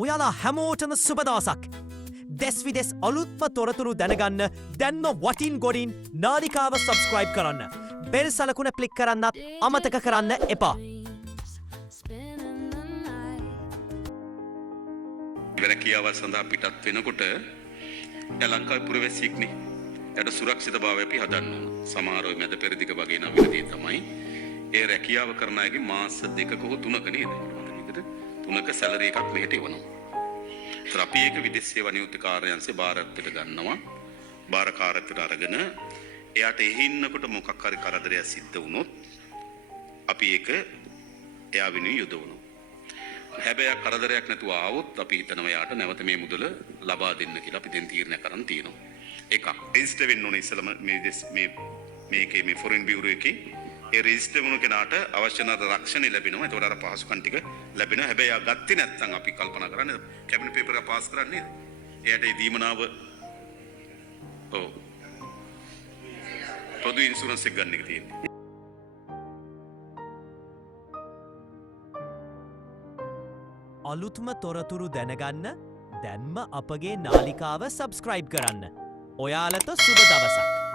ඔයාලා හැමෝටම සුබ දවසක්. දෙස් විදෙස් අලුත්ම තොරතුරු දැනගන්න දැන්ම වටින් ගොඩින් නාලිකාව සබස්ක්‍රයිබ් කරන්න. බෙල් සලකුණ ක්ලික් කරන්නත් අමතක කරන්න එපා. රැකියාව සඳහා පිටත් වෙනකොට ලංකාවේ පුරවැසියෙක්නේ. යට සුරක්ෂිතභාවය අපි හදන්න ඕන. සමහර ඔය මැද පෙරදිග වගේ නම් වෙලදී තමයි ඒ රැකියාව කරන අයගේ මාස 2ක හෝ 3ක නේද? තුනක සැලරි එකක් මෙහෙට එවනවා. ඒතර අපි ඒක විදේශ සේවා නියුක්ති කාර්යාංශේ බාරත්වයට ගන්නවා. බාරකාරත්වයට අරගෙන එයාට එහි ඉන්නකොට මොකක් හරි කරදරයක් සිද්ධ වුණොත් අපි ඒක එයා වෙනුවෙන් යොදවනවා. හැබැයි කරදරයක් නැතුව ආවොත් අපි හිතනවා එයාට නැවත මේ මුදල ලබා දෙන්න කියලා අපි දැන් තීරණය කරන් තියෙනවා. එකක් රෙජිස්ටර් වෙන්න ඕනේ ඉස්සලම මේකේ මේ ෆොරින් බියුරෝ එකේ ඒ රෙජිස්ටර් වුණු කෙනාට අවශ්‍ය නැත රක්ෂණය ලැබෙනවා. ඒතකොට අර පහසුකම් ටික ලැබෙනවා. හැබැයි ආ ගත්තේ නැත්නම් අපි කල්පනා කරන්නේ කැබිනට් පේපර් එක පාස් කරන්නේ නේද? එයාට ඒ දීමනාව පොදු ඉන්ෂුරන්ස් එක ගන්න එක තියෙන්නේ. අලුත්ම තොරතුරු දැනගන්න දැන්ම අපගේ නාලිකාව සබස්ක්‍රයිබ් කරන්න. ඔයාලට සුබ දවසක්.